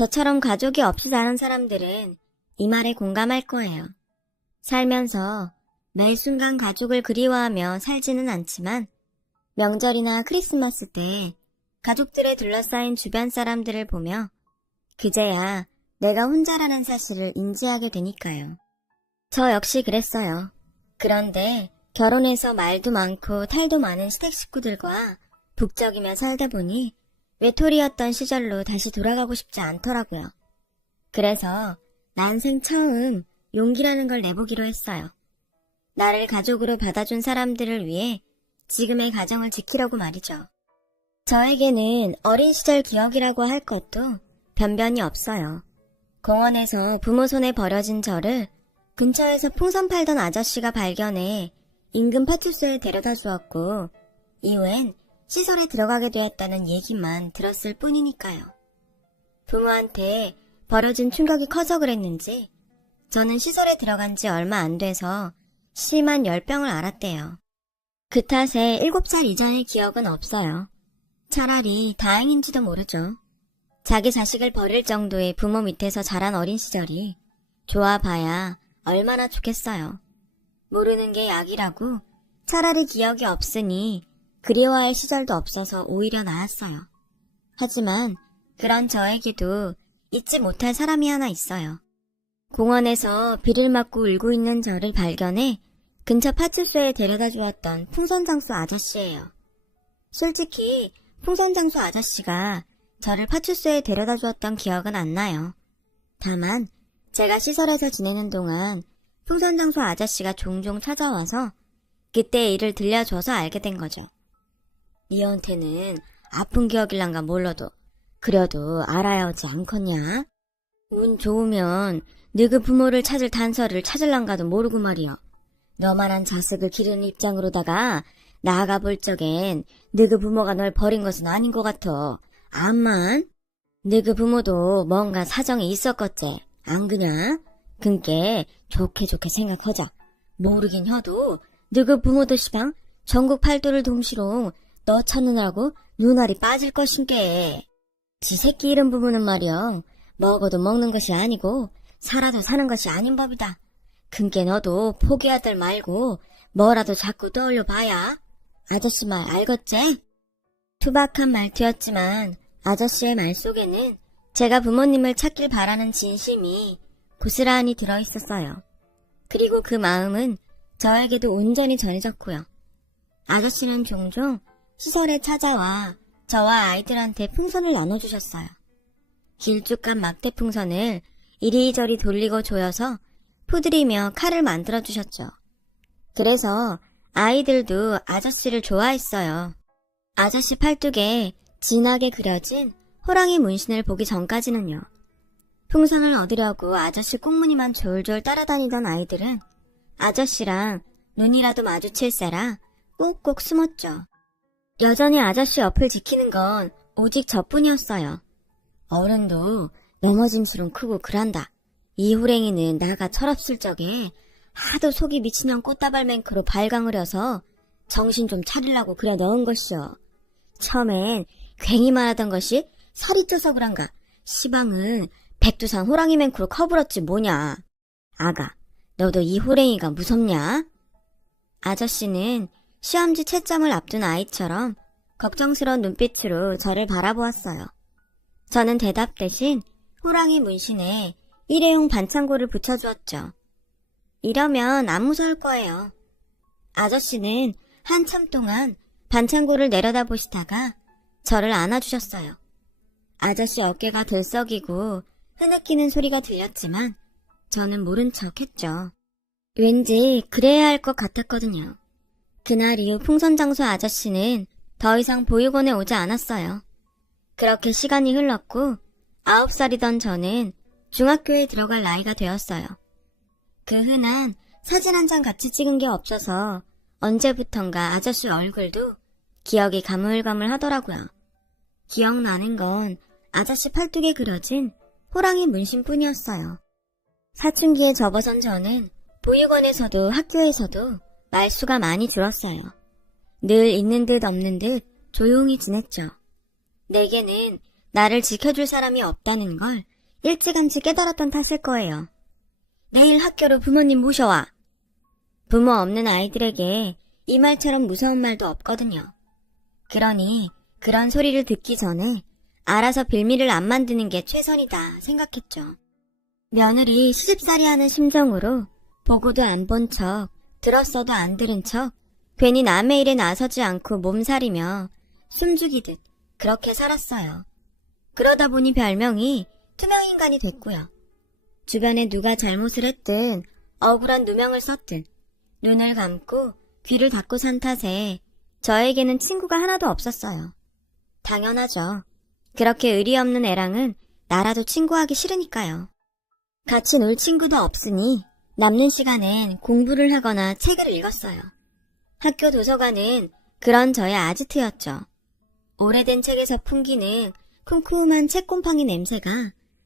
저처럼 가족이 없이 자란 사람들은 이 말에 공감할 거예요. 살면서 매 순간 가족을 그리워하며 살지는 않지만 명절이나 크리스마스 때 가족들에 둘러싸인 주변 사람들을 보며 그제야 내가 혼자라는 사실을 인지하게 되니까요. 저 역시 그랬어요. 그런데 결혼해서 말도 많고 탈도 많은 시댁 식구들과 북적이며 살다 보니 외톨이였던 시절로 다시 돌아가고 싶지 않더라고요. 그래서 난생 처음 용기라는 걸 내보기로 했어요. 나를 가족으로 받아준 사람들을 위해 지금의 가정을 지키려고 말이죠. 저에게는 어린 시절 기억이라고 할 것도 변변이 없어요. 공원에서 부모 손에 버려진 저를 근처에서 풍선 팔던 아저씨가 발견해 인근 파출소에 데려다 주었고 이후엔 시설에 들어가게 되었다는 얘기만 들었을 뿐이니까요. 부모한테 벌어진 충격이 커서 그랬는지 저는 시설에 들어간 지 얼마 안 돼서 심한 열병을 앓았대요. 그 탓에 7살 이전의 기억은 없어요. 차라리 다행인지도 모르죠. 자기 자식을 버릴 정도의 부모 밑에서 자란 어린 시절이 좋아봐야 얼마나 좋겠어요. 모르는 게 약이라고 차라리 기억이 없으니 그리워할 시절도 없어서 오히려 나았어요. 하지만 그런 저에게도 잊지 못할 사람이 하나 있어요. 공원에서 비를 맞고 울고 있는 저를 발견해 근처 파출소에 데려다 주었던 풍선장수 아저씨예요. 솔직히 풍선장수 아저씨가 저를 파출소에 데려다 주었던 기억은 안 나요. 다만 제가 시설에서 지내는 동안 풍선장수 아저씨가 종종 찾아와서 그때 일을 들려줘서 알게 된 거죠. 니한테는 아픈 기억일란가 몰라도 그래도 알아야 하지 않겠냐? 운 좋으면 너그 부모를 찾을 단서를 찾을란가도 모르고 말이야. 너만한 자식을 기르는 입장으로다가 나아가 볼 적엔 너그 부모가 널 버린 것은 아닌 것 같아. 암만 너그 부모도 뭔가 사정이 있었겠지. 안 그냐? 그니께 좋게 생각하자. 모르긴 해도 너그 부모도 시방 전국 팔도를 동시로 너 찾느라고 눈알이 빠질 것인게. 지 새끼 잃은 부모는 말이야. 먹어도 먹는 것이 아니고 살아도 사는 것이 아닌 법이다. 그니께 너도 포기하들 말고 뭐라도 자꾸 떠올려 봐야. 아저씨 말 알겠지? 투박한 말투였지만 아저씨의 말 속에는 제가 부모님을 찾길 바라는 진심이 고스란히 들어있었어요. 그리고 그 마음은 저에게도 온전히 전해졌고요. 아저씨는 종종 시설에 찾아와 저와 아이들한테 풍선을 나눠주셨어요. 길쭉한 막대 풍선을 이리저리 돌리고 조여서 푸드리며 칼을 만들어주셨죠. 그래서 아이들도 아저씨를 좋아했어요. 아저씨 팔뚝에 진하게 그려진 호랑이 문신을 보기 전까지는요. 풍선을 얻으려고 아저씨 꽁무니만 졸졸 따라다니던 아이들은 아저씨랑 눈이라도 마주칠세라 꼭꼭 숨었죠. 여전히 아저씨 옆을 지키는 건 오직 저뿐이었어요. 어른도 넘어짐수는 크고 그란다. 이 호랭이는 나가 철없을 적에 하도 속이 미친년 꽃다발맹크로 발광을 정신 좀 차리려고 그래 넣은 것이오. 처음엔 괜히만 하던 것이 살이 쪄서 그런가. 시방은 백두산 호랑이 맹크로 커불었지 뭐냐. 아가, 너도 이 호랭이가 무섭냐? 아저씨는 시험지 채점을 앞둔 아이처럼 걱정스러운 눈빛으로 저를 바라보았어요. 저는 대답 대신 호랑이 문신에 일회용 반창고를 붙여주었죠. 이러면 안 무서울 거예요. 아저씨는 한참 동안 반창고를 내려다보시다가 저를 안아주셨어요. 아저씨 어깨가 들썩이고 흐느끼는 소리가 들렸지만 저는 모른 척 했죠. 왠지 그래야 할 것 같았거든요. 그날 이후 풍선장수 아저씨는 더 이상 보육원에 오지 않았어요. 그렇게 시간이 흘렀고 9살이던 저는 중학교에 들어갈 나이가 되었어요. 그 흔한 사진 한 장 같이 찍은 게 없어서 언제부턴가 아저씨 얼굴도 기억이 가물가물 하더라고요. 기억나는 건 아저씨 팔뚝에 그려진 호랑이 문신뿐이었어요. 사춘기에 접어선 저는 보육원에서도 학교에서도 말수가 많이 줄었어요. 늘 있는 듯 없는 듯 조용히 지냈죠. 내게는 나를 지켜줄 사람이 없다는 걸 일찌감치 깨달았던 탓일 거예요. 내일 학교로 부모님 모셔와. 부모 없는 아이들에게 이 말처럼 무서운 말도 없거든요. 그러니 그런 소리를 듣기 전에 알아서 빌미를 안 만드는 게 최선이다 생각했죠. 며느리 시집살이 하는 심정으로 보고도 안 본 척, 들었어도 안 들은 척, 괜히 남의 일에 나서지 않고 몸살이며 숨죽이듯 그렇게 살았어요. 그러다 보니 별명이 투명인간이 됐고요. 주변에 누가 잘못을 했든 억울한 누명을 썼든 눈을 감고 귀를 닫고 산 탓에 저에게는 친구가 하나도 없었어요. 당연하죠. 그렇게 의리 없는 애랑은 나라도 친구하기 싫으니까요. 같이 놀 친구도 없으니 남는 시간엔 공부를 하거나 책을 읽었어요. 학교 도서관은 그런 저의 아지트였죠. 오래된 책에서 풍기는 쿰쿰한 책곰팡이 냄새가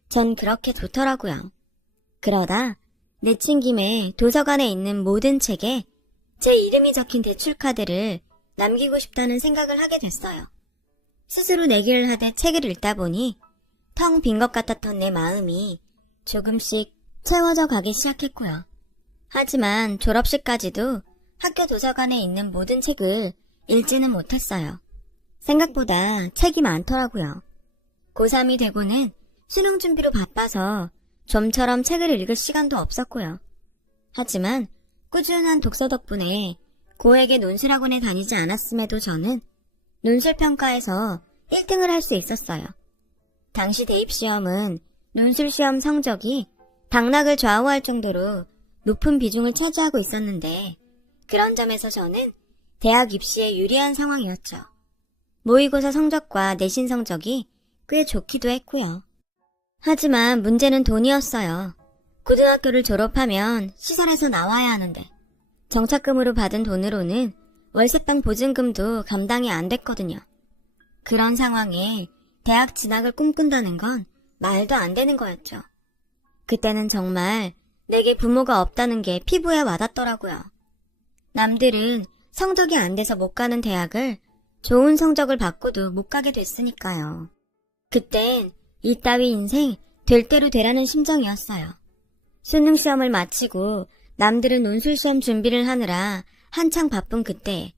전 그렇게 좋더라고요. 그러다 내친 김에 도서관에 있는 모든 책에 제 이름이 적힌 대출카드를 남기고 싶다는 생각을 하게 됐어요. 스스로 내기를 하되 책을 읽다 보니 텅 빈 것 같았던 내 마음이 조금씩 채워져 가기 시작했고요. 하지만 졸업식까지도 학교 도서관에 있는 모든 책을 읽지는 못했어요. 생각보다 책이 많더라고요. 고3이 되고는 수능 준비로 바빠서 좀처럼 책을 읽을 시간도 없었고요. 하지만 꾸준한 독서 덕분에 고액의 논술학원에 다니지 않았음에도 저는 논술평가에서 1등을 할 수 있었어요. 당시 대입시험은 논술시험 성적이 당락을 좌우할 정도로 높은 비중을 차지하고 있었는데 그런 점에서 저는 대학 입시에 유리한 상황이었죠. 모의고사 성적과 내신 성적이 꽤 좋기도 했고요. 하지만 문제는 돈이었어요. 고등학교를 졸업하면 시설에서 나와야 하는데 정착금으로 받은 돈으로는 월세방 보증금도 감당이 안 됐거든요. 그런 상황에 대학 진학을 꿈꾼다는 건 말도 안 되는 거였죠. 그때는 정말 내게 부모가 없다는 게 피부에 와닿더라고요. 남들은 성적이 안 돼서 못 가는 대학을 좋은 성적을 받고도 못 가게 됐으니까요. 그땐 이따위 인생 될 대로 되라는 심정이었어요. 수능 시험을 마치고 남들은 논술시험 준비를 하느라 한창 바쁜 그때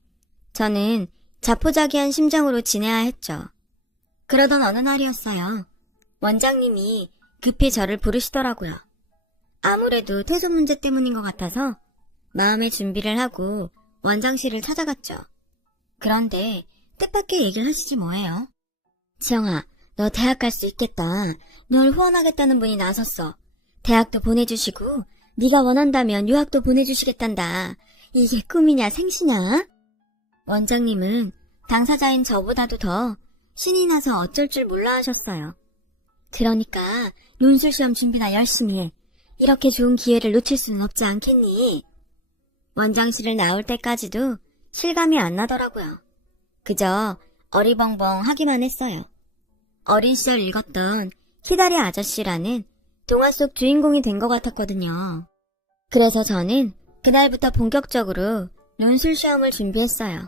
저는 자포자기한 심정으로 지내야 했죠. 그러던 어느 날이었어요. 원장님이 급히 저를 부르시더라고요. 아무래도 퇴소 문제 때문인 것 같아서 마음의 준비를 하고 원장실을 찾아갔죠. 그런데 뜻밖의 얘기를 하시지 뭐예요. 지영아, 너 대학 갈 수 있겠다. 널 후원하겠다는 분이 나섰어. 대학도 보내주시고 네가 원한다면 유학도 보내주시겠단다. 이게 꿈이냐 생시냐? 원장님은 당사자인 저보다도 더 신이 나서 어쩔 줄 몰라 하셨어요. 그러니까 논술시험 준비나 열심히 해. 이렇게 좋은 기회를 놓칠 수는 없지 않겠니? 원장실을 나올 때까지도 실감이 안 나더라고요. 그저 어리벙벙 하기만 했어요. 어린 시절 읽었던 키다리 아저씨라는 동화 속 주인공이 된 것 같았거든요. 그래서 저는 그날부터 본격적으로 논술시험을 준비했어요.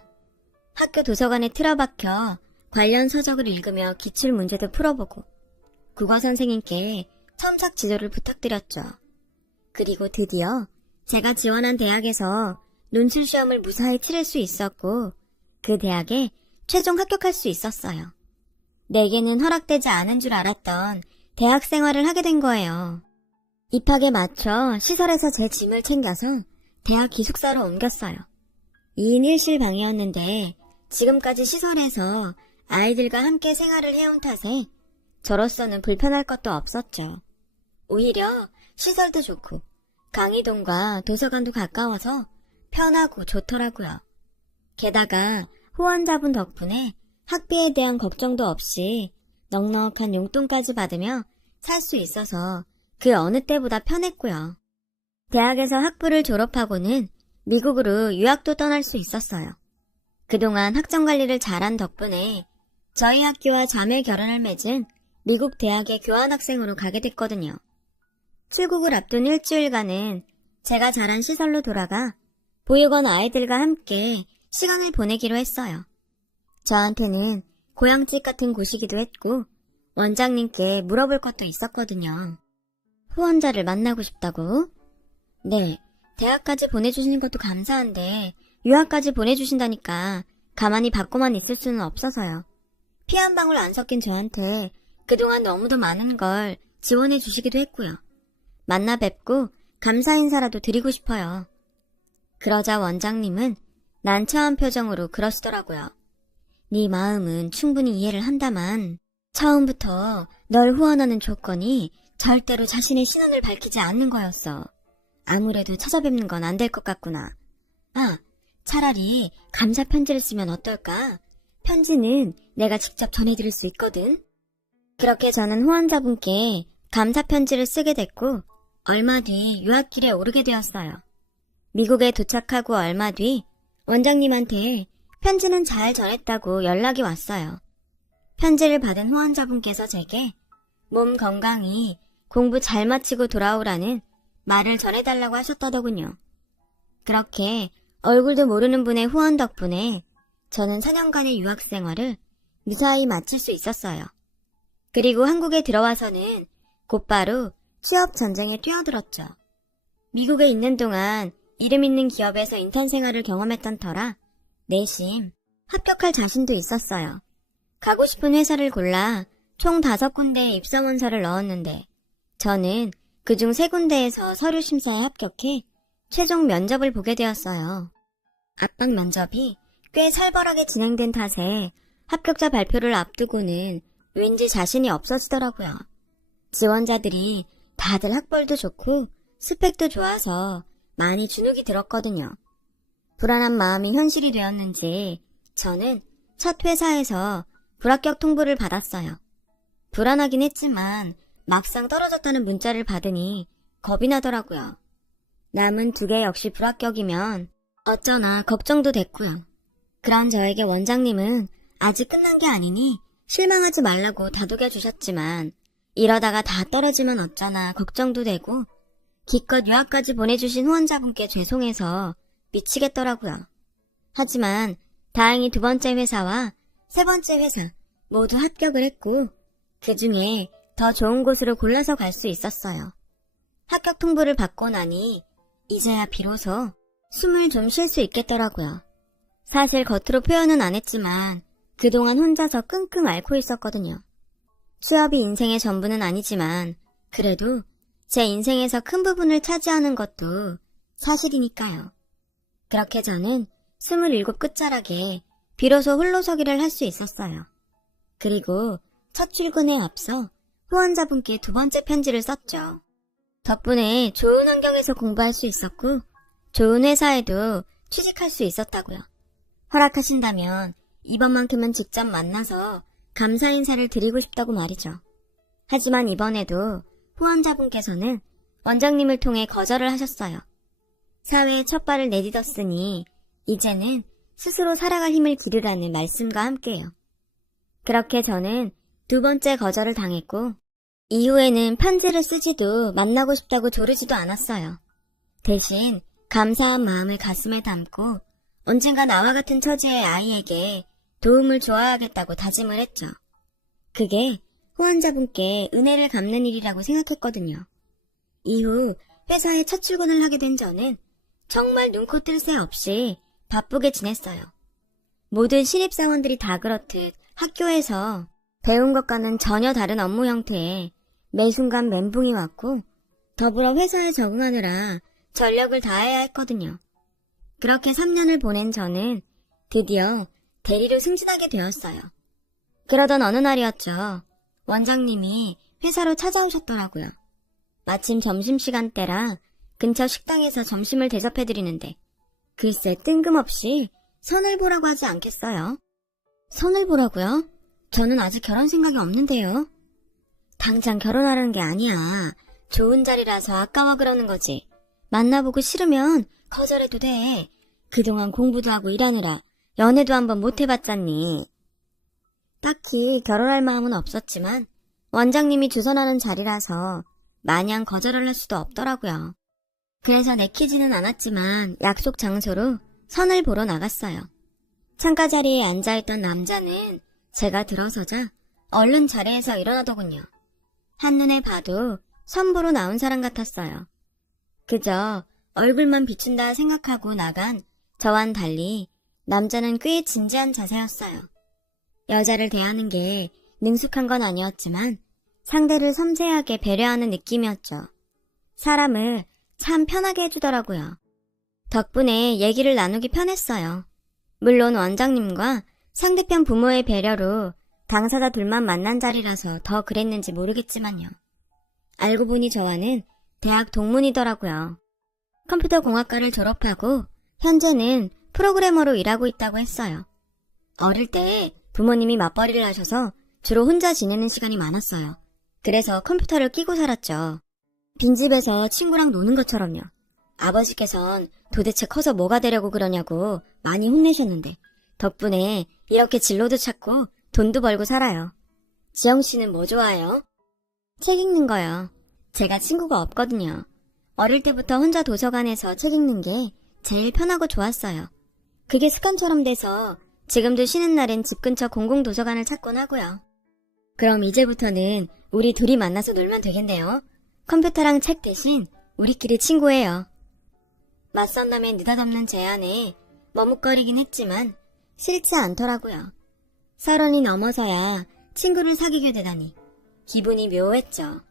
학교 도서관에 틀어박혀 관련 서적을 읽으며 기출문제도 풀어보고 국어 선생님께 첨삭 지도를 부탁드렸죠. 그리고 드디어 제가 지원한 대학에서 논술시험을 무사히 치를 수 있었고 그 대학에 최종 합격할 수 있었어요. 내게는 허락되지 않은 줄 알았던 대학 생활을 하게 된 거예요. 입학에 맞춰 시설에서 제 짐을 챙겨서 대학 기숙사로 옮겼어요. 2인 1실 방이었는데 지금까지 시설에서 아이들과 함께 생활을 해온 탓에 저로서는 불편할 것도 없었죠. 오히려 시설도 좋고 강의동과 도서관도 가까워서 편하고 좋더라고요. 게다가 후원자분 덕분에 학비에 대한 걱정도 없이 넉넉한 용돈까지 받으며 살 수 있어서 그 어느 때보다 편했고요. 대학에서 학부를 졸업하고는 미국으로 유학도 떠날 수 있었어요. 그동안 학점관리를 잘한 덕분에 저희 학교와 자매 결혼을 맺은 미국 대학의 교환학생으로 가게 됐거든요. 출국을 앞둔 일주일간은 제가 자란 시설로 돌아가 보육원 아이들과 함께 시간을 보내기로 했어요. 저한테는 고향집 같은 곳이기도 했고 원장님께 물어볼 것도 있었거든요. 후원자를 만나고 싶다고? 네, 대학까지 보내주시는 것도 감사한데 유학까지 보내주신다니까 가만히 받고만 있을 수는 없어서요. 피 한 방울 안 섞인 저한테 그동안 너무도 많은 걸 지원해 주시기도 했고요. 만나 뵙고 감사 인사라도 드리고 싶어요. 그러자 원장님은 난처한 표정으로 그러시더라고요. 네 마음은 충분히 이해를 한다만 처음부터 널 후원하는 조건이 절대로 자신의 신원을 밝히지 않는 거였어. 아무래도 찾아뵙는 건 안 될 것 같구나. 아, 차라리 감사 편지를 쓰면 어떨까? 편지는 내가 직접 전해드릴 수 있거든. 그렇게 저는 후원자분께 감사 편지를 쓰게 됐고 얼마 뒤 유학길에 오르게 되었어요. 미국에 도착하고 얼마 뒤 원장님한테 편지는 잘 전했다고 연락이 왔어요. 편지를 받은 후원자분께서 제게 몸 건강히 공부 잘 마치고 돌아오라는 말을 전해달라고 하셨다더군요. 그렇게 얼굴도 모르는 분의 후원 덕분에 저는 4년간의 유학 생활을 무사히 마칠 수 있었어요. 그리고 한국에 들어와서는 곧바로 취업 전쟁에 뛰어들었죠. 미국에 있는 동안 이름 있는 기업에서 인턴 생활을 경험했던 터라 내심 합격할 자신도 있었어요. 가고 싶은 회사를 골라 총 5군데의 입사원서를 넣었는데 저는 그중 3군데에서 서류 심사에 합격해 최종 면접을 보게 되었어요. 압박 면접이 꽤 살벌하게 진행된 탓에 합격자 발표를 앞두고는 왠지 자신이 없어지더라고요. 지원자들이 다들 학벌도 좋고 스펙도 좋아서 많이 주눅이 들었거든요. 불안한 마음이 현실이 되었는지 저는 첫 회사에서 불합격 통보를 받았어요. 불안하긴 했지만 막상 떨어졌다는 문자를 받으니 겁이 나더라고요. 남은 2개 역시 불합격이면 어쩌나 걱정도 됐고요. 그런 저에게 원장님은 아직 끝난 게 아니니 실망하지 말라고 다독여 주셨지만 이러다가 다 떨어지면 어쩌나 걱정도 되고 기껏 유학까지 보내주신 후원자분께 죄송해서 미치겠더라고요. 하지만 다행히 2번째 회사와 3번째 회사 모두 합격을 했고 그 중에 더 좋은 곳으로 골라서 갈 수 있었어요. 합격 통보를 받고 나니 이제야 비로소 숨을 좀 쉴 수 있겠더라고요. 사실 겉으로 표현은 안 했지만 그동안 혼자서 끙끙 앓고 있었거든요. 취업이 인생의 전부는 아니지만 그래도 제 인생에서 큰 부분을 차지하는 것도 사실이니까요. 그렇게 저는 27 끝자락에 비로소 홀로서기를 할 수 있었어요. 그리고 첫 출근에 앞서 후원자분께 2번째 편지를 썼죠. 덕분에 좋은 환경에서 공부할 수 있었고 좋은 회사에도 취직할 수 있었다고요. 허락하신다면 이번만큼은 직접 만나서 감사 인사를 드리고 싶다고 말이죠. 하지만 이번에도 후원자분께서는 원장님을 통해 거절을 하셨어요. 사회에 첫 발을 내딛었으니 이제는 스스로 살아갈 힘을 기르라는 말씀과 함께요. 그렇게 저는 2번째 거절을 당했고 이후에는 편지를 쓰지도 만나고 싶다고 조르지도 않았어요. 대신 감사한 마음을 가슴에 담고 언젠가 나와 같은 처지의 아이에게 도움을 주어야겠다고 다짐을 했죠. 그게 후원자분께 은혜를 갚는 일이라고 생각했거든요. 이후 회사에 첫 출근을 하게 된 저는 정말 눈코 뜰 새 없이 바쁘게 지냈어요. 모든 신입사원들이 다 그렇듯 학교에서 배운 것과는 전혀 다른 업무 형태에 매 순간 멘붕이 왔고 더불어 회사에 적응하느라 전력을 다해야 했거든요. 그렇게 3년을 보낸 저는 드디어 대리로 승진하게 되었어요. 그러던 어느 날이었죠. 원장님이 회사로 찾아오셨더라고요. 마침 점심시간 때라 근처 식당에서 점심을 대접해드리는데 글쎄 뜬금없이 선을 보라고 하지 않겠어요? 선을 보라고요? 저는 아직 결혼 생각이 없는데요. 당장 결혼하라는 게 아니야. 좋은 자리라서 아까워 그러는 거지. 만나보고 싫으면 거절해도 돼. 그동안 공부도 하고 일하느라 연애도 한번 못 해봤잖니. 딱히 결혼할 마음은 없었지만 원장님이 주선하는 자리라서 마냥 거절을 할 수도 없더라고요. 그래서 내키지는 않았지만 약속 장소로 선을 보러 나갔어요. 창가 자리에 앉아있던 남자는 제가 들어서자 얼른 자리에서 일어나더군요. 한눈에 봐도 선보로 나온 사람 같았어요. 그저 얼굴만 비춘다 생각하고 나간 저와는 달리 남자는 꽤 진지한 자세였어요. 여자를 대하는 게 능숙한 건 아니었지만 상대를 섬세하게 배려하는 느낌이었죠. 사람을 참 편하게 해주더라고요. 덕분에 얘기를 나누기 편했어요. 물론 원장님과 상대편 부모의 배려로 당사자 둘만 만난 자리라서 더 그랬는지 모르겠지만요. 알고 보니 저와는 대학 동문이더라고요. 컴퓨터 공학과를 졸업하고 현재는 프로그래머로 일하고 있다고 했어요. 어릴 때 부모님이 맞벌이를 하셔서 주로 혼자 지내는 시간이 많았어요. 그래서 컴퓨터를 끼고 살았죠. 빈집에서 친구랑 노는 것처럼요. 아버지께선 도대체 커서 뭐가 되려고 그러냐고 많이 혼내셨는데 덕분에 이렇게 진로도 찾고 돈도 벌고 살아요. 지영씨는 뭐 좋아해요? 책 읽는 거요. 제가 친구가 없거든요. 어릴 때부터 혼자 도서관에서 책 읽는 게 제일 편하고 좋았어요. 그게 습관처럼 돼서 지금도 쉬는 날엔 집 근처 공공도서관을 찾곤 하고요. 그럼 이제부터는 우리 둘이 만나서 놀면 되겠네요. 컴퓨터랑 책 대신 우리끼리 친구예요. 맞선남의 느닷없는 제안에 머뭇거리긴 했지만 싫지 않더라고요. 30이 넘어서야 친구를 사귀게 되다니 기분이 묘했죠.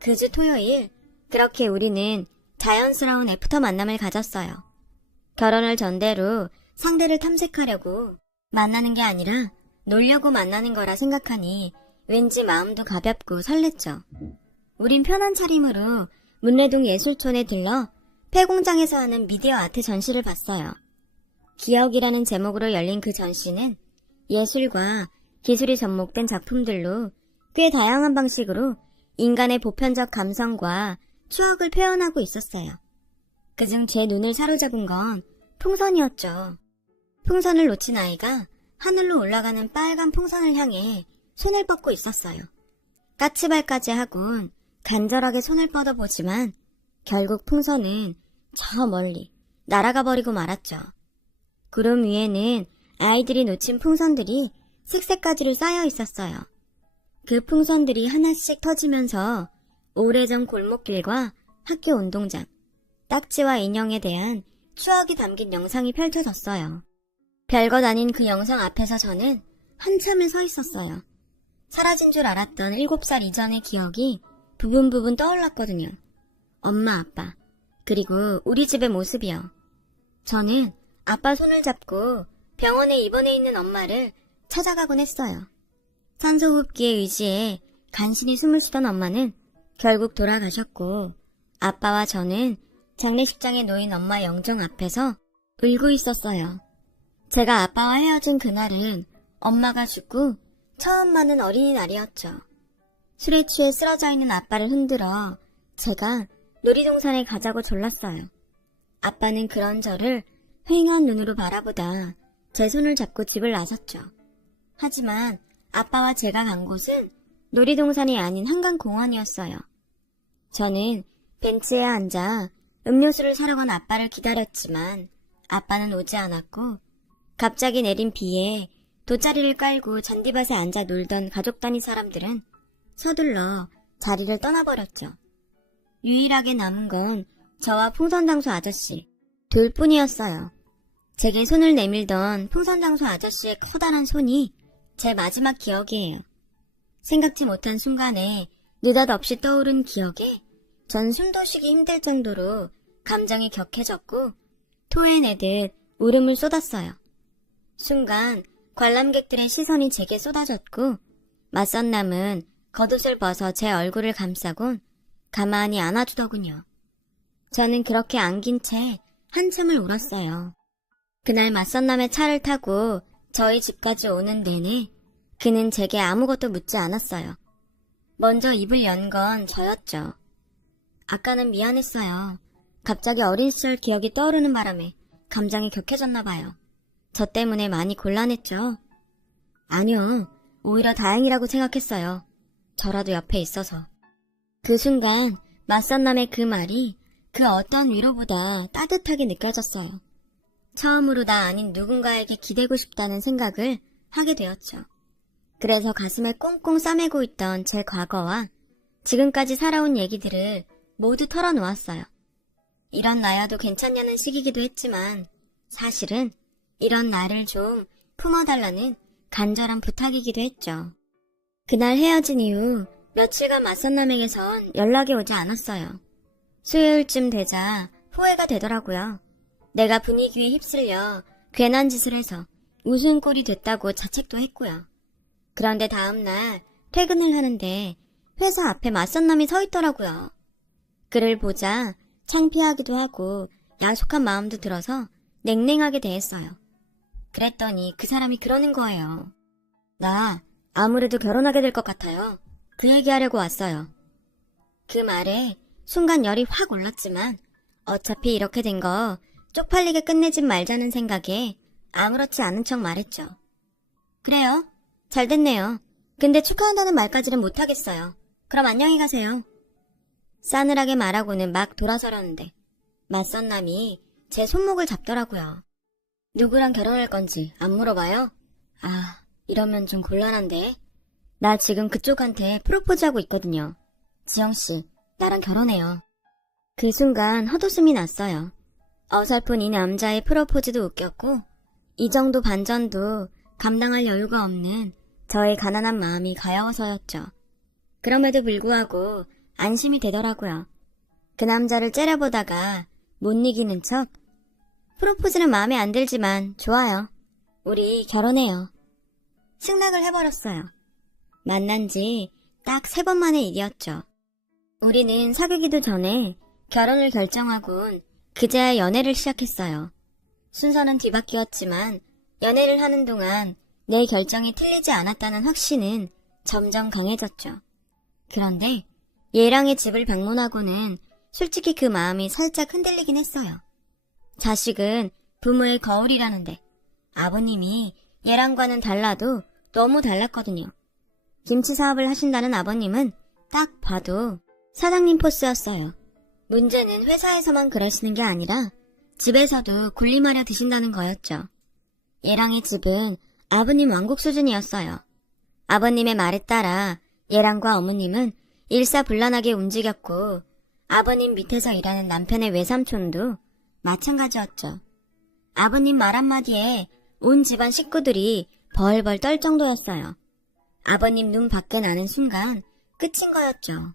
그 주 토요일 그렇게 우리는 자연스러운 애프터 만남을 가졌어요. 결혼을 전제로 상대를 탐색하려고 만나는 게 아니라 놀려고 만나는 거라 생각하니 왠지 마음도 가볍고 설렜죠. 우린 편한 차림으로 문래동 예술촌에 들러 폐공장에서 하는 미디어 아트 전시를 봤어요. 기억이라는 제목으로 열린 그 전시는 예술과 기술이 접목된 작품들로 꽤 다양한 방식으로 인간의 보편적 감성과 추억을 표현하고 있었어요. 그중 제 눈을 사로잡은 건 풍선이었죠. 풍선을 놓친 아이가 하늘로 올라가는 빨간 풍선을 향해 손을 뻗고 있었어요. 까치발까지 하곤 간절하게 손을 뻗어보지만 결국 풍선은 저 멀리 날아가 버리고 말았죠. 구름 위에는 아이들이 놓친 풍선들이 색색가지로 쌓여 있었어요. 그 풍선들이 하나씩 터지면서 오래전 골목길과 학교 운동장, 딱지와 인형에 대한 추억이 담긴 영상이 펼쳐졌어요. 별것 아닌 그 영상 앞에서 저는 한참을 서 있었어요. 사라진 줄 알았던 7살 이전의 기억이 부분 떠올랐거든요. 엄마, 아빠, 그리고 우리 집의 모습이요. 저는 아빠 손을 잡고 병원에 입원해 있는 엄마를 찾아가곤 했어요. 산소호흡기에 의지해 간신히 숨을 쉬던 엄마는 결국 돌아가셨고 아빠와 저는 장례식장에 놓인 엄마 영정 앞에서 울고 있었어요. 제가 아빠와 헤어진 그날은 엄마가 죽고 처음 맞는 어린이날이었죠. 술에 취해 쓰러져 있는 아빠를 흔들어 제가 놀이동산에 가자고 졸랐어요. 아빠는 그런 저를 휑한 눈으로 바라보다 제 손을 잡고 집을 나섰죠. 하지만 아빠와 제가 간 곳은 놀이동산이 아닌 한강공원이었어요. 저는 벤치에 앉아 음료수를 사러 간 아빠를 기다렸지만 아빠는 오지 않았고 갑자기 내린 비에 돗자리를 깔고 잔디밭에 앉아 놀던 가족 단위 사람들은 서둘러 자리를 떠나버렸죠. 유일하게 남은 건 저와 풍선장소 아저씨 둘뿐이었어요. 제게 손을 내밀던 풍선장소 아저씨의 커다란 손이 제 마지막 기억이에요. 생각지 못한 순간에 느닷없이 떠오른 기억에 전 숨도 쉬기 힘들 정도로 감정이 격해졌고 토해내듯 울음을 쏟았어요. 순간 관람객들의 시선이 제게 쏟아졌고 맞선 남은 겉옷을 벗어 제 얼굴을 감싸곤 가만히 안아주더군요. 저는 그렇게 안긴 채 한참을 울었어요. 그날 맞선 남의 차를 타고 저희 집까지 오는 내내 그는 제게 아무것도 묻지 않았어요. 먼저 입을 연 건 저였죠. 아까는 미안했어요. 갑자기 어린 시절 기억이 떠오르는 바람에 감정이 격해졌나 봐요. 저 때문에 많이 곤란했죠. 아니요, 오히려 다행이라고 생각했어요. 저라도 옆에 있어서. 그 순간 맞선 남의 그 말이 그 어떤 위로보다 따뜻하게 느껴졌어요. 처음으로 나 아닌 누군가에게 기대고 싶다는 생각을 하게 되었죠. 그래서 가슴을 꽁꽁 싸매고 있던 제 과거와 지금까지 살아온 얘기들을 모두 털어놓았어요. 이런 나야도 괜찮냐는 식이기도 했지만 사실은 이런 나를 좀 품어달라는 간절한 부탁이기도 했죠. 그날 헤어진 이후 며칠간 맞선남에게선 연락이 오지 않았어요. 수요일쯤 되자 후회가 되더라고요. 내가 분위기에 휩쓸려 괜한 짓을 해서 웃음꼴이 됐다고 자책도 했고요. 그런데 다음날 퇴근을 하는데 회사 앞에 맞선남이 서 있더라고요. 그를 보자 창피하기도 하고 야속한 마음도 들어서 냉랭하게 대했어요. 그랬더니 그 사람이 그러는 거예요. 나 아무래도 결혼하게 될 것 같아요. 그 얘기하려고 왔어요. 그 말에 순간 열이 확 올랐지만 어차피 이렇게 된 거 쪽팔리게 끝내지 말자는 생각에 아무렇지 않은 척 말했죠. 그래요? 잘 됐네요. 근데 축하한다는 말까지는 못하겠어요. 그럼 안녕히 가세요. 싸늘하게 말하고는 막 돌아서려는데 맞선남이 제 손목을 잡더라고요. 누구랑 결혼할 건지 안 물어봐요? 아, 이러면 좀 곤란한데. 나 지금 그쪽한테 프로포즈하고 있거든요. 지영씨, 나랑 결혼해요. 그 순간 헛웃음이 났어요. 어설픈 이 남자의 프로포즈도 웃겼고 이 정도 반전도 감당할 여유가 없는 저의 가난한 마음이 가여워서였죠. 그럼에도 불구하고 안심이 되더라고요. 그 남자를 째려보다가 못 이기는 척 프로포즈는 마음에 안 들지만 좋아요. 우리 결혼해요. 승낙을 해버렸어요. 만난 지 딱 3번 만의 일이었죠. 우리는 사귀기도 전에 결혼을 결정하곤 그제야 연애를 시작했어요. 순서는 뒤바뀌었지만 연애를 하는 동안 내 결정이 틀리지 않았다는 확신은 점점 강해졌죠. 그런데 얘랑의 집을 방문하고는 솔직히 그 마음이 살짝 흔들리긴 했어요. 자식은 부모의 거울이라는데 아버님이 얘랑과는 달라도 너무 달랐거든요. 김치 사업을 하신다는 아버님은 딱 봐도 사장님 포스였어요. 문제는 회사에서만 그러시는 게 아니라 집에서도 군림하려 드신다는 거였죠. 얘랑의 집은 아버님 왕국 수준이었어요. 아버님의 말에 따라 얘랑과 어머님은 일사불란하게 움직였고 아버님 밑에서 일하는 남편의 외삼촌도 마찬가지였죠. 아버님 말 한마디에 온 집안 식구들이 벌벌 떨 정도였어요. 아버님 눈 밖에 나는 순간 끝인 거였죠.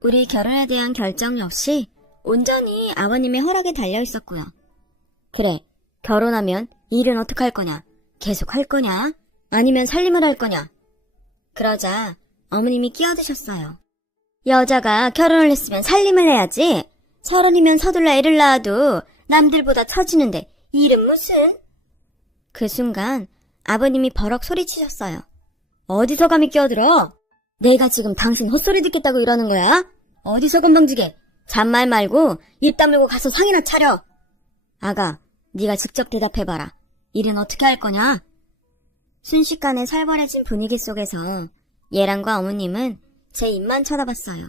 우리 결혼에 대한 결정 역시 온전히 아버님의 허락에 달려있었고요. 그래, 결혼하면 일은 어떡할 거냐? 계속 할 거냐? 아니면 살림을 할 거냐? 그러자 어머님이 끼어드셨어요. 여자가 결혼을 했으면 살림을 해야지. 30이면 서둘러 애를 낳아도 남들보다 처지는데 일은 무슨? 그 순간 아버님이 버럭 소리치셨어요. 어디서 감히 끼어들어? 내가 지금 당신 헛소리 듣겠다고 이러는 거야? 어디서 건방지게? 잔말 말고 입 다물고 가서 상이나 차려. 아가, 네가 직접 대답해봐라. 일은 어떻게 할 거냐? 순식간에 살벌해진 분위기 속에서 예랑과 어머님은 제 입만 쳐다봤어요.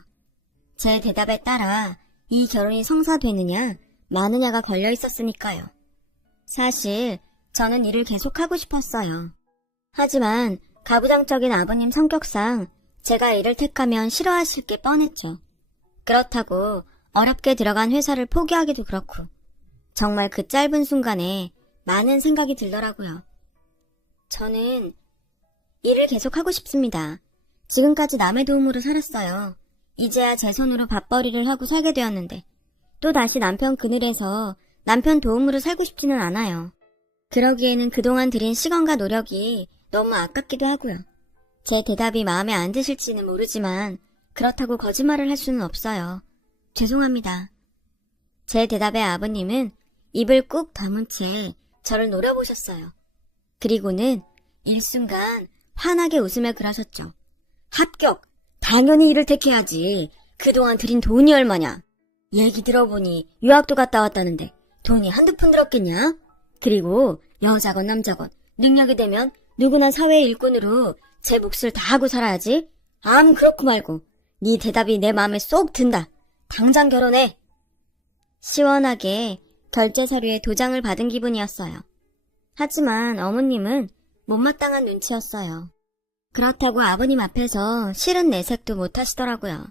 제 대답에 따라 이 결혼이 성사되느냐 마느냐가 걸려 있었으니까요. 사실 저는 일을 계속하고 싶었어요. 하지만 가부장적인 아버님 성격상 제가 일을 택하면 싫어하실 게 뻔했죠. 그렇다고 어렵게 들어간 회사를 포기하기도 그렇고 정말 그 짧은 순간에 많은 생각이 들더라고요. 저는 일을 계속하고 싶습니다. 지금까지 남의 도움으로 살았어요. 이제야 제 손으로 밥벌이를 하고 살게 되었는데 또다시 남편 그늘에서 남편 도움으로 살고 싶지는 않아요. 그러기에는 그동안 들인 시간과 노력이 너무 아깝기도 하고요. 제 대답이 마음에 안 드실지는 모르지만 그렇다고 거짓말을 할 수는 없어요. 죄송합니다. 제 대답에 아버님은 입을 꾹 다문 채 저를 노려보셨어요. 그리고는 일순간 환하게 웃으며 그러셨죠. 합격! 당연히 이를 택해야지. 그동안 들인 돈이 얼마냐? 얘기 들어보니 유학도 갔다 왔다는데 돈이 한두 푼 들었겠냐? 그리고 여자건 남자건 능력이 되면 누구나 사회의 일꾼으로 제 몫을 다 하고 살아야지. 그렇고 말고 네 대답이 내 마음에 쏙 든다. 당장 결혼해. 시원하게 결제 서류에 도장을 받은 기분이었어요. 하지만 어머님은 못마땅한 눈치였어요. 그렇다고 아버님 앞에서 싫은 내색도 못 하시더라고요.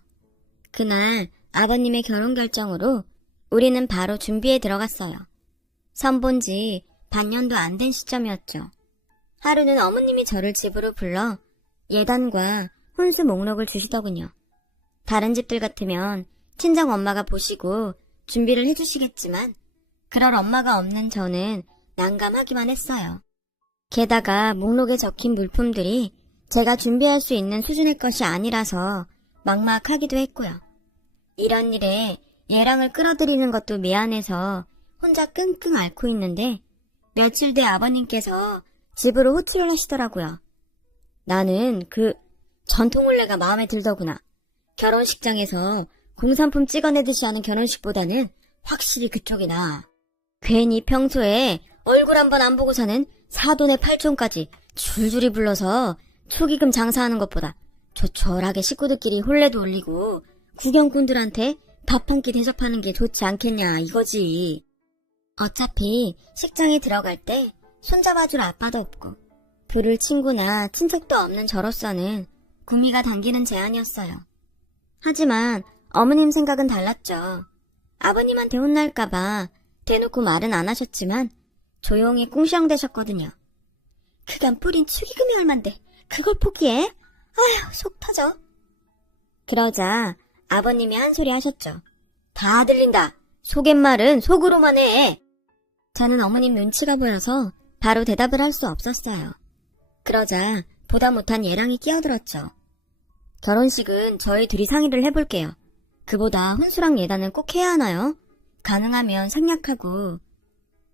그날 아버님의 결혼 결정으로 우리는 바로 준비에 들어갔어요. 선본 지 반년도 안 된 시점이었죠. 하루는 어머님이 저를 집으로 불러 예단과 혼수 목록을 주시더군요. 다른 집들 같으면 친정 엄마가 보시고 준비를 해주시겠지만 그럴 엄마가 없는 저는 난감하기만 했어요. 게다가 목록에 적힌 물품들이 제가 준비할 수 있는 수준의 것이 아니라서 막막하기도 했고요. 이런 일에 예랑을 끌어들이는 것도 미안해서 혼자 끙끙 앓고 있는데 며칠 뒤 아버님께서 집으로 호출을 하시더라고요. 나는 그 전통혼례가 마음에 들더구나. 결혼식장에서 공산품 찍어내듯이 하는 결혼식보다는 확실히 그쪽이 나아. 괜히 평소에 얼굴 한번 안 보고 사는 사돈의 팔촌까지 줄줄이 불러서 축의금 장사하는 것보다 조촐하게 식구들끼리 혼례도 올리고 구경꾼들한테 밥 한 끼 대접하는 게 좋지 않겠냐 이거지. 어차피 식장에 들어갈 때 손잡아줄 아빠도 없고 부를 친구나 친척도 없는 저로서는 구미가 당기는 제안이었어요. 하지만 어머님 생각은 달랐죠. 아버님한테 혼날까봐 대놓고 말은 안 하셨지만 조용히 꿍시렁대셨거든요. 그간 뿌린 축의금이 얼만데 그걸 포기해? 아휴 속 터져. 그러자 아버님이 한 소리 하셨죠. 다 들린다. 속갯말은 속으로만 해. 저는 어머님 눈치가 보여서 바로 대답을 할 수 없었어요. 그러자 보다 못한 예랑이 끼어들었죠. 결혼식은 저희 둘이 상의를 해볼게요. 그보다 혼수랑 예단은 꼭 해야 하나요? 가능하면 생략하고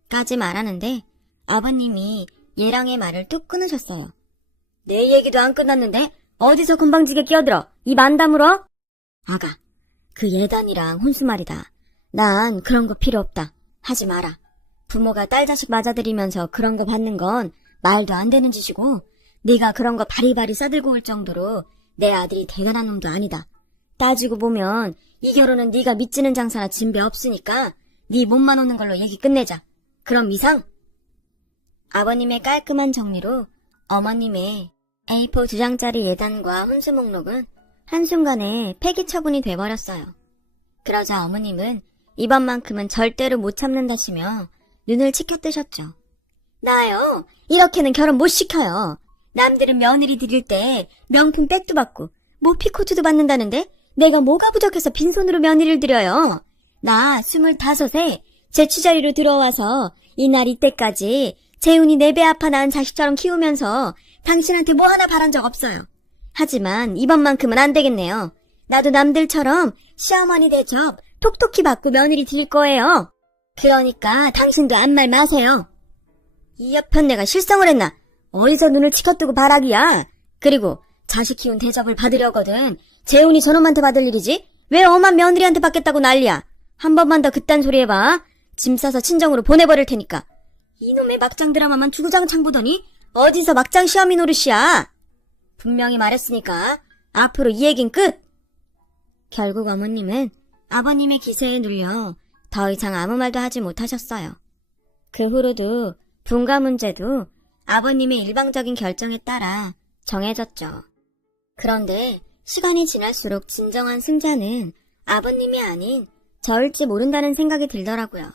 까지 말하는데 아버님이 예랑의 말을 뚝 끊으셨어요. 내 얘기도 안 끝났는데 어디서 금방지게 끼어들어? 입 안 다물어? 아가, 그 예단이랑 혼수 말이다. 난 그런 거 필요 없다. 하지 마라. 부모가 딸 자식 맞아들이면서 그런 거 받는 건 말도 안 되는 짓이고 네가 그런 거 바리바리 싸들고 올 정도로 내 아들이 대단한 놈도 아니다. 따지고 보면 이 결혼은 네가 믿지는 장사나 진배 없으니까 네 몸만 오는 걸로 얘기 끝내자. 그럼 이상? 아버님의 깔끔한 정리로 어머님의 A4 2장짜리 예단과 혼수 목록은 한순간에 폐기 처분이 돼버렸어요. 그러자 어머님은 이번만큼은 절대로 못 참는다시며 눈을 치켜뜨셨죠. 나요? 이렇게는 결혼 못 시켜요. 남들은 며느리 드릴 때 명품 백도 받고 모피코트도 받는다는데 내가 뭐가 부족해서 빈손으로 며느리를 드려요. 나 25에 제 취자리로 들어와서 이날 이때까지 재훈이 4배 아파 낳은 자식처럼 키우면서 당신한테 뭐 하나 바란 적 없어요. 하지만 이번만큼은 안 되겠네요. 나도 남들처럼 시어머니 대접 톡톡히 받고 며느리 드릴 거예요. 그러니까 당신도 아무 말 마세요. 이 옆편 내가 실성을 했나? 어디서 눈을 치켜뜨고 바라기야. 그리고 자식 키운 대접을 받으려거든 재훈이 저놈한테 받을 일이지? 왜 엄한 며느리한테 받겠다고 난리야. 한 번만 더 그딴 소리 해봐. 짐 싸서 친정으로 보내버릴 테니까. 이놈의 막장 드라마만 주구장창 보더니 어디서 막장 시어미 노릇이야. 분명히 말했으니까 앞으로 이 얘긴 끝. 결국 어머님은 아버님의 기세에 눌려 더 이상 아무 말도 하지 못하셨어요. 그 후로도 분가 문제도 아버님의 일방적인 결정에 따라 정해졌죠. 그런데 시간이 지날수록 진정한 승자는 아버님이 아닌 저일지 모른다는 생각이 들더라고요.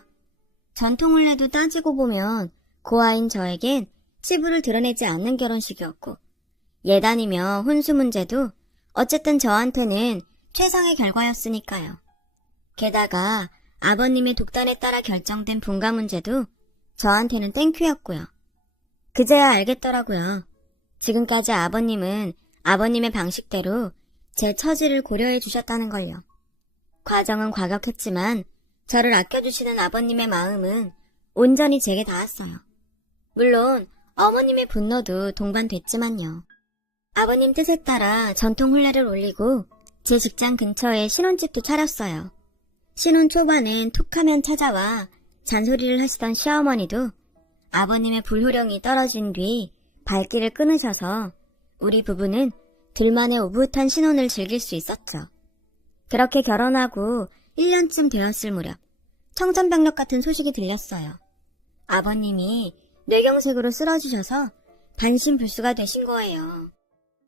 전통혼례도 따지고 보면 고아인 저에겐 치부를 드러내지 않는 결혼식이었고 예단이며 혼수 문제도 어쨌든 저한테는 최상의 결과였으니까요. 게다가 아버님의 독단에 따라 결정된 분가 문제도 저한테는 땡큐였고요. 그제야 알겠더라고요. 지금까지 아버님은 아버님의 방식대로 제 처지를 고려해 주셨다는 걸요. 과정은 과격했지만 저를 아껴주시는 아버님의 마음은 온전히 제게 닿았어요. 물론 어머님의 분노도 동반됐지만요. 아버님 뜻에 따라 전통 혼례를 올리고 제 직장 근처에 신혼집도 차렸어요. 신혼 초반엔 툭하면 찾아와 잔소리를 하시던 시어머니도 아버님의 불호령이 떨어진 뒤 발길을 끊으셔서 우리 부부는 둘만의 오붓한 신혼을 즐길 수 있었죠. 그렇게 결혼하고 1년쯤 되었을 무렵 청천벽력 같은 소식이 들렸어요. 아버님이 뇌경색으로 쓰러지셔서 반신불수가 되신 거예요.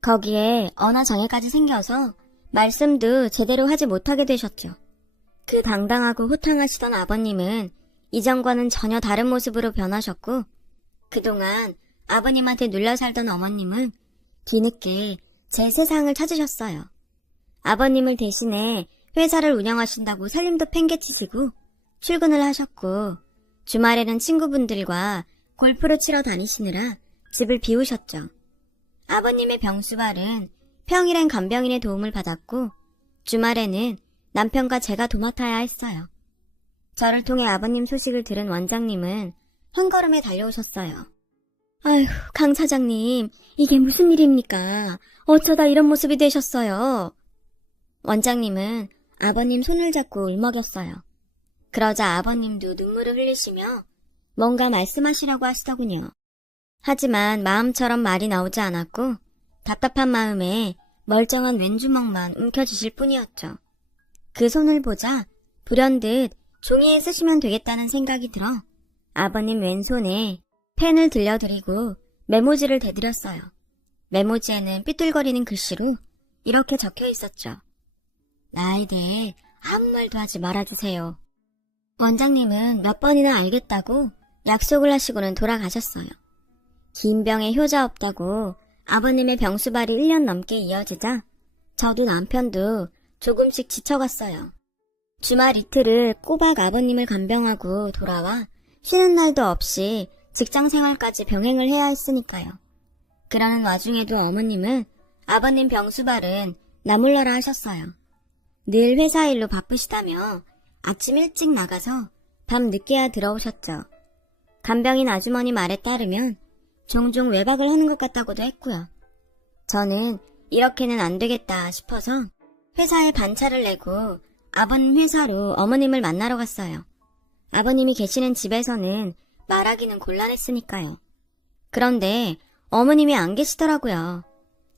거기에 언어장애까지 생겨서 말씀도 제대로 하지 못하게 되셨죠. 그 당당하고 호탕하시던 아버님은 이전과는 전혀 다른 모습으로 변하셨고, 그동안 아버님한테 눌려 살던 어머님은 뒤늦게 제 세상을 찾으셨어요. 아버님을 대신해 회사를 운영하신다고 살림도 팽개치시고 출근을 하셨고, 주말에는 친구분들과 골프를 치러 다니시느라 집을 비우셨죠. 아버님의 병수발은 평일엔 간병인의 도움을 받았고, 주말에는 남편과 제가 도맡아야 했어요. 저를 통해 아버님 소식을 들은 원장님은 한 걸음에 달려오셨어요. 아휴, 강 사장님, 이게 무슨 일입니까? 어쩌다 이런 모습이 되셨어요? 원장님은 아버님 손을 잡고 울먹였어요. 그러자 아버님도 눈물을 흘리시며 뭔가 말씀하시라고 하시더군요. 하지만 마음처럼 말이 나오지 않았고 답답한 마음에 멀쩡한 왼주먹만 움켜쥐실 뿐이었죠. 그 손을 보자 불현듯 종이에 쓰시면 되겠다는 생각이 들어 아버님 왼손에 펜을 들려드리고 메모지를 대드렸어요. 메모지에는 삐뚤거리는 글씨로 이렇게 적혀 있었죠. 나에 대해 아무 말도 하지 말아주세요. 원장님은 몇 번이나 알겠다고 약속을 하시고는 돌아가셨어요. 긴 병에 효자 없다고 아버님의 병수발이 1년 넘게 이어지자 저도 남편도 조금씩 지쳐갔어요. 주말 이틀을 꼬박 아버님을 간병하고 돌아와 쉬는 날도 없이 직장생활까지 병행을 해야 했으니까요. 그러는 와중에도 어머님은 아버님 병수발은 나몰라라 하셨어요. 늘 회사 일로 바쁘시다며 아침 일찍 나가서 밤 늦게야 들어오셨죠. 간병인 아주머니 말에 따르면 종종 외박을 하는 것 같다고도 했고요. 저는 이렇게는 안 되겠다 싶어서 회사에 반차를 내고 아버님 회사로 어머님을 만나러 갔어요. 아버님이 계시는 집에서는 말하기는 곤란했으니까요. 그런데 어머님이 안 계시더라고요.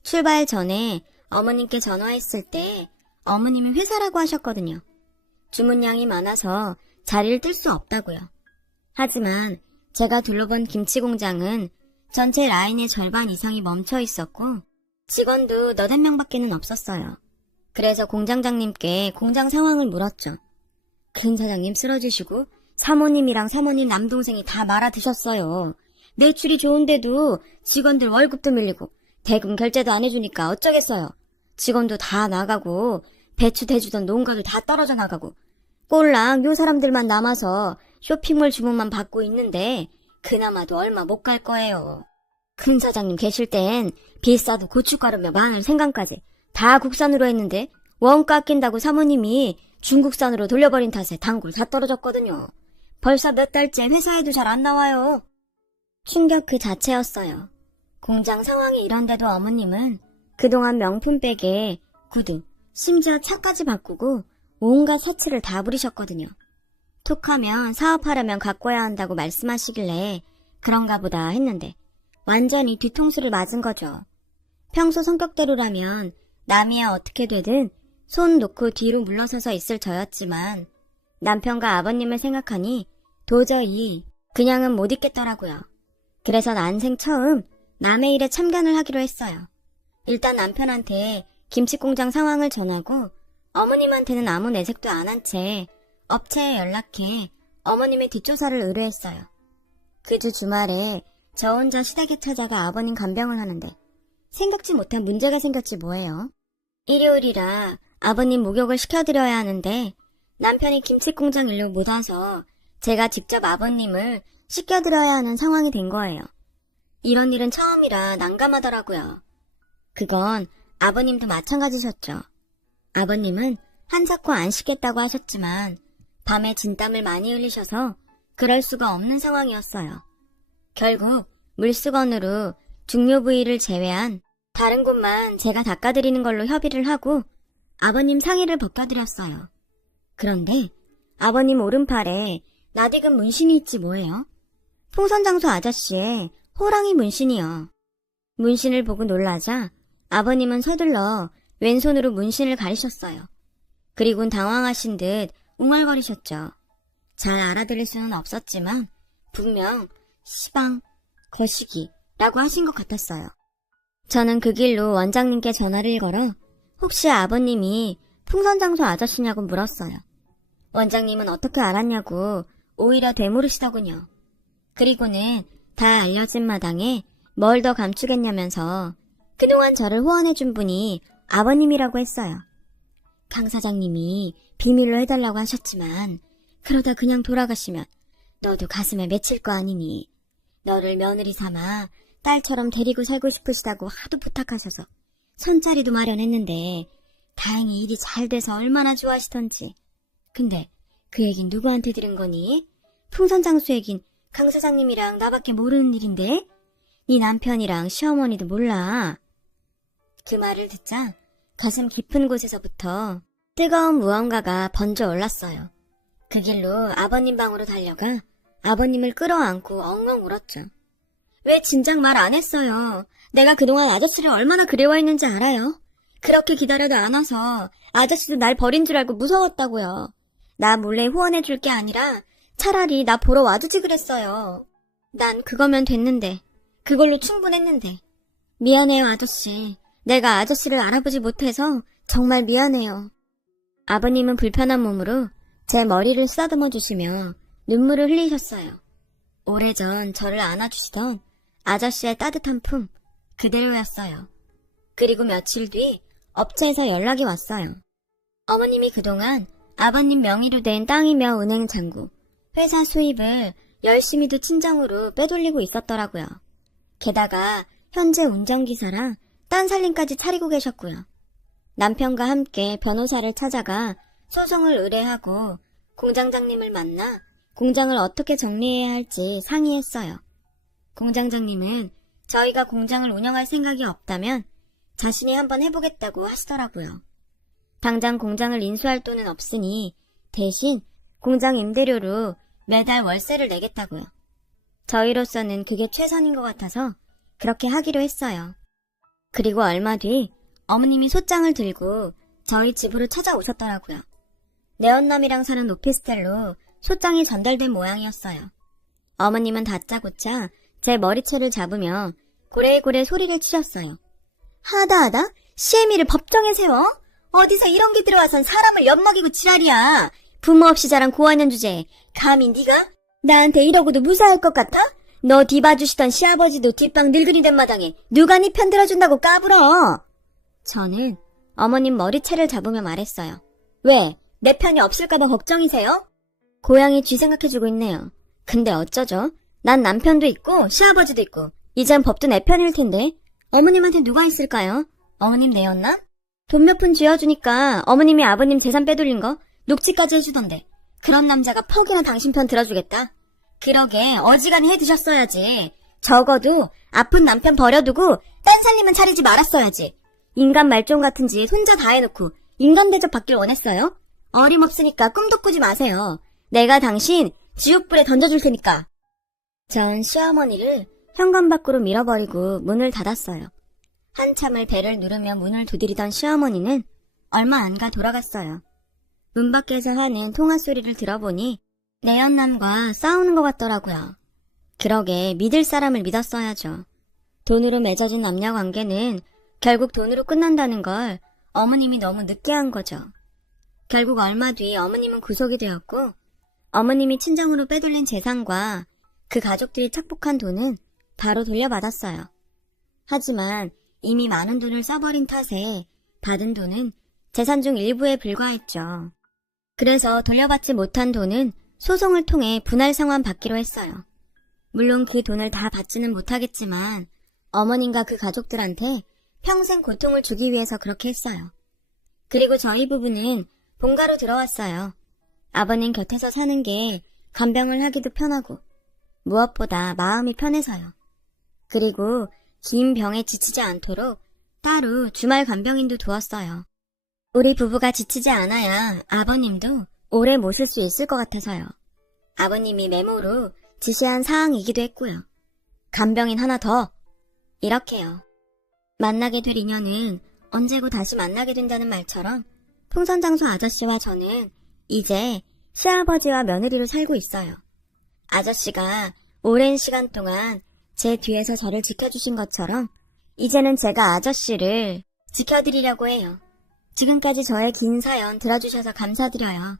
출발 전에 어머님께 전화했을 때 어머님이 회사라고 하셨거든요. 주문량이 많아서 자리를 뜰 수 없다고요. 하지만 제가 둘러본 김치 공장은 전체 라인의 절반 이상이 멈춰 있었고 직원도 너댓 명밖에는 없었어요. 그래서 공장장님께 공장 상황을 물었죠. 큰 사장님 쓰러지시고 사모님이랑 사모님 남동생이 다 말아드셨어요. 매출이 좋은데도 직원들 월급도 밀리고 대금 결제도 안 해주니까 어쩌겠어요. 직원도 다 나가고 배추 대주던 농가도 다 떨어져 나가고 꼴랑 요 사람들만 남아서 쇼핑몰 주문만 받고 있는데 그나마도 얼마 못 갈 거예요. 큰 사장님 계실 땐 비싸도 고춧가루며 마늘 생강까지 다 국산으로 했는데 원가 아낀다고 사모님이 중국산으로 돌려버린 탓에 단골 다 떨어졌거든요. 벌써 몇 달째 회사에도 잘 안 나와요. 충격 그 자체였어요. 공장 상황이 이런데도 어머님은 그동안 명품백에 구두, 심지어 차까지 바꾸고 온갖 사치를 다 부리셨거든요. 톡하면 사업하려면 가꿔야 한다고 말씀하시길래 그런가 보다 했는데 완전히 뒤통수를 맞은 거죠. 평소 성격대로라면 남이야 어떻게 되든 손 놓고 뒤로 물러서서 있을 저였지만 남편과 아버님을 생각하니 도저히 그냥은 못 있겠더라고요. 그래서 난생 처음 남의 일에 참견을 하기로 했어요. 일단 남편한테 김치공장 상황을 전하고 어머님한테는 아무 내색도 안 한 채 업체에 연락해 어머님의 뒷조사를 의뢰했어요. 그 주 주말에 저 혼자 시댁에 찾아가 아버님 간병을 하는데 생각지 못한 문제가 생겼지 뭐예요. 일요일이라 아버님 목욕을 시켜드려야 하는데 남편이 김치공장 일로 못 와서 제가 직접 아버님을 씻겨드려야 하는 상황이 된 거예요. 이런 일은 처음이라 난감하더라고요. 그건 아버님도 마찬가지셨죠. 아버님은 한사코 안 씻겠다고 하셨지만 밤에 진땀을 많이 흘리셔서 그럴 수가 없는 상황이었어요. 결국 물수건으로 중요 부위를 제외한 다른 곳만 제가 닦아드리는 걸로 협의를 하고 아버님 상의를 벗겨드렸어요. 그런데 아버님 오른팔에 낯익은 문신이 있지 뭐예요? 풍선장소 아저씨의 호랑이 문신이요. 문신을 보고 놀라자 아버님은 서둘러 왼손으로 문신을 가리셨어요. 그리곤 당황하신 듯 웅얼거리셨죠. 잘 알아들을 수는 없었지만 분명 시방, 거시기라고 하신 것 같았어요. 저는 그 길로 원장님께 전화를 걸어 혹시 아버님이 풍선장소 아저씨냐고 물었어요. 원장님은 어떻게 알았냐고 오히려 되물으시더군요. 그리고는 다 알려진 마당에 뭘 더 감추겠냐면서 그동안 저를 후원해준 분이 아버님이라고 했어요. 강 사장님이 비밀로 해달라고 하셨지만 그러다 그냥 돌아가시면 너도 가슴에 맺힐 거 아니니 너를 며느리 삼아 딸처럼 데리고 살고 싶으시다고 하도 부탁하셔서 선자리도 마련했는데 다행히 일이 잘 돼서 얼마나 좋아하시던지. 근데 그 얘긴 누구한테 들은 거니? 풍선장수 얘긴 강 사장님이랑 나밖에 모르는 일인데 네 남편이랑 시어머니도 몰라. 그 말을 듣자 가슴 깊은 곳에서부터 뜨거운 무언가가 번져 올랐어요. 그 길로 아버님 방으로 달려가 아버님을 끌어안고 엉엉 울었죠. 왜 진작 말 안 했어요? 내가 그동안 아저씨를 얼마나 그리워했는지 알아요? 그렇게 기다려도 안 와서 아저씨도 날 버린 줄 알고 무서웠다고요. 나 몰래 후원해줄 게 아니라 차라리 나 보러 와주지 그랬어요. 난 그거면 됐는데, 그걸로 충분했는데. 미안해요, 아저씨. 내가 아저씨를 알아보지 못해서 정말 미안해요. 아버님은 불편한 몸으로 제 머리를 쓰다듬어 주시며 눈물을 흘리셨어요. 오래전 저를 안아주시던 아저씨의 따뜻한 품, 그대로였어요. 그리고 며칠 뒤 업체에서 연락이 왔어요. 어머님이 그동안 아버님 명의로 된 땅이며 은행 잔고, 회사 수입을 열심히도 친정으로 빼돌리고 있었더라고요. 게다가 현재 운전기사랑 딴 살림까지 차리고 계셨고요. 남편과 함께 변호사를 찾아가 소송을 의뢰하고 공장장님을 만나 공장을 어떻게 정리해야 할지 상의했어요. 공장장님은 저희가 공장을 운영할 생각이 없다면 자신이 한번 해보겠다고 하시더라고요. 당장 공장을 인수할 돈은 없으니 대신 공장 임대료로 매달 월세를 내겠다고요. 저희로서는 그게 최선인 것 같아서 그렇게 하기로 했어요. 그리고 얼마 뒤 어머님이 소장을 들고 저희 집으로 찾아오셨더라고요. 내언남이랑 사는 오피스텔로 소장이 전달된 모양이었어요. 어머님은 다짜고짜 제 머리채를 잡으며 고래고래 소리를 치셨어요. 하다하다? 시애미를 법정에 세워? 어디서 이런 게 들어와선 사람을 엿먹이고 지랄이야. 부모 없이 자란 고학년 주제에 감히 네가? 나한테 이러고도 무사할 것 같아? 너 뒤봐주시던 시아버지도 뒷방 늙은이 된 마당에 누가 네 편 들어준다고 까불어. 저는 어머님 머리채를 잡으며 말했어요. 왜? 내 편이 없을까봐 걱정이세요? 고양이 쥐 생각해주고 있네요. 근데 어쩌죠? 난 남편도 있고 시아버지도 있고 이젠 법도 내 편일 텐데 어머님한테 누가 있을까요? 어머님 내었나? 돈 몇 푼 쥐어주니까 어머님이 아버님 재산 빼돌린 거 녹취까지 해주던데 그런 남자가 퍽이나 당신 편 들어주겠다? 그러게 어지간히 해두셨어야지. 적어도 아픈 남편 버려두고 딴 살림은 차리지 말았어야지. 인간 말종 같은 짓 혼자 다 해놓고 인간 대접 받길 원했어요? 어림없으니까 꿈도 꾸지 마세요. 내가 당신 지옥불에 던져줄 테니까. 전 시어머니를 현관 밖으로 밀어버리고 문을 닫았어요. 한참을 배를 누르며 문을 두드리던 시어머니는 얼마 안 가 돌아갔어요. 문 밖에서 하는 통화 소리를 들어보니 내연남과 싸우는 것 같더라고요. 그러게 믿을 사람을 믿었어야죠. 돈으로 맺어진 남녀관계는 결국 돈으로 끝난다는 걸 어머님이 너무 늦게 한 거죠. 결국 얼마 뒤 어머님은 구속이 되었고 어머님이 친정으로 빼돌린 재산과 그 가족들이 착복한 돈은 바로 돌려받았어요. 하지만 이미 많은 돈을 써버린 탓에 받은 돈은 재산 중 일부에 불과했죠. 그래서 돌려받지 못한 돈은 소송을 통해 분할 상환 받기로 했어요. 물론 그 돈을 다 받지는 못하겠지만 어머님과 그 가족들한테 평생 고통을 주기 위해서 그렇게 했어요. 그리고 저희 부부는 본가로 들어왔어요. 아버님 곁에서 사는 게 간병을 하기도 편하고 무엇보다 마음이 편해서요. 그리고 긴 병에 지치지 않도록 따로 주말 간병인도 두었어요. 우리 부부가 지치지 않아야 아버님도 오래 모실 수 있을 것 같아서요. 아버님이 메모로 지시한 사항이기도 했고요. 간병인 하나 더. 이렇게요. 만나게 될 인연은 언제고 다시 만나게 된다는 말처럼 풍선장소 아저씨와 저는 이제 시아버지와 며느리로 살고 있어요. 아저씨가 오랜 시간 동안 제 뒤에서 저를 지켜주신 것처럼 이제는 제가 아저씨를 지켜드리려고 해요. 지금까지 저의 긴 사연 들어주셔서 감사드려요.